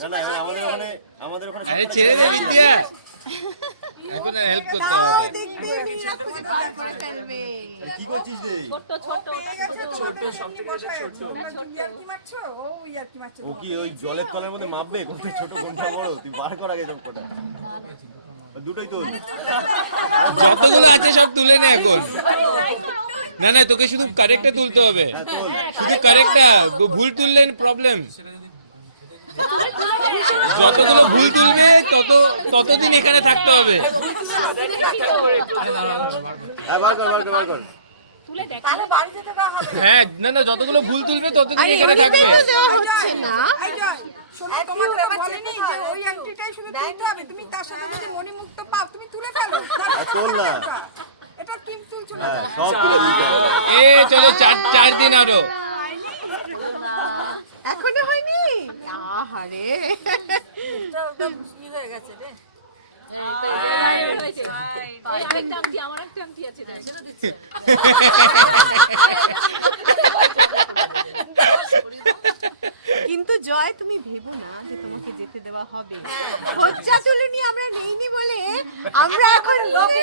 না না আমাদের ওখানে আরে ছেড়ে দে বিদ্যা, এখন হেল্প করতে হবে। দেখবে মীরা খুঁজে বার করে ফেলবে। কি করছিস রে? ছোট ছোট পেয়ে গেছে তোমাদের সব থেকে বসায় আছে। তোমরা ইয়ার কি মারছো? ও ইয়ার কি মারছো? ও কি ওই জলের তলের মধ্যে মাপবে কোনটা ছোট কোনটা বড়? তুই বার কর আগে সব কটা। দুটোই তোল। যতগুলো আছে সব তুলে নে এখন। না না, তোকে শুধু কারেক্টটা তুলতে হবে। হ্যাঁ তোল। শুধু কারেক্টটা, ভুল তুললে প্রবলেম। যতগুলো ভুল তুলবে ততদিন এখানে থাকতে হবে। হ্যাঁ বার কর। তুলে দেখ তাহলে বাড়ি যেতে দেওয়া হবে। হ্যাঁ, না না, যতগুলো ভুল তুলবে ততদিন এখানে থাকবে। দেওয়া হচ্ছে না। এই জয়, শোনো তোমাকে তো বলেনি যে ওই আংটিটাই শুধু তুলতে হবে। তুমি তার সাথে যদি মণিমুক্ত পাও তুমি তুলে ফেলো। তোল না। এটা টিম তুলছো না। হ্যাঁ সব তুলে দিতে হবে। চলো 4 দিন আরো। এখনো হয়নি? আহারে। হয়ে গেছে রে আরেকটা আংটি আমার একটা আংটি আছে রে কিন্তু জয় তুমি ভেবো না যে তোমাকে যেতে দেওয়া হবে। খরচা তুলে নিয়ে আমরা নেইনি বলে আমরা এখন লোকে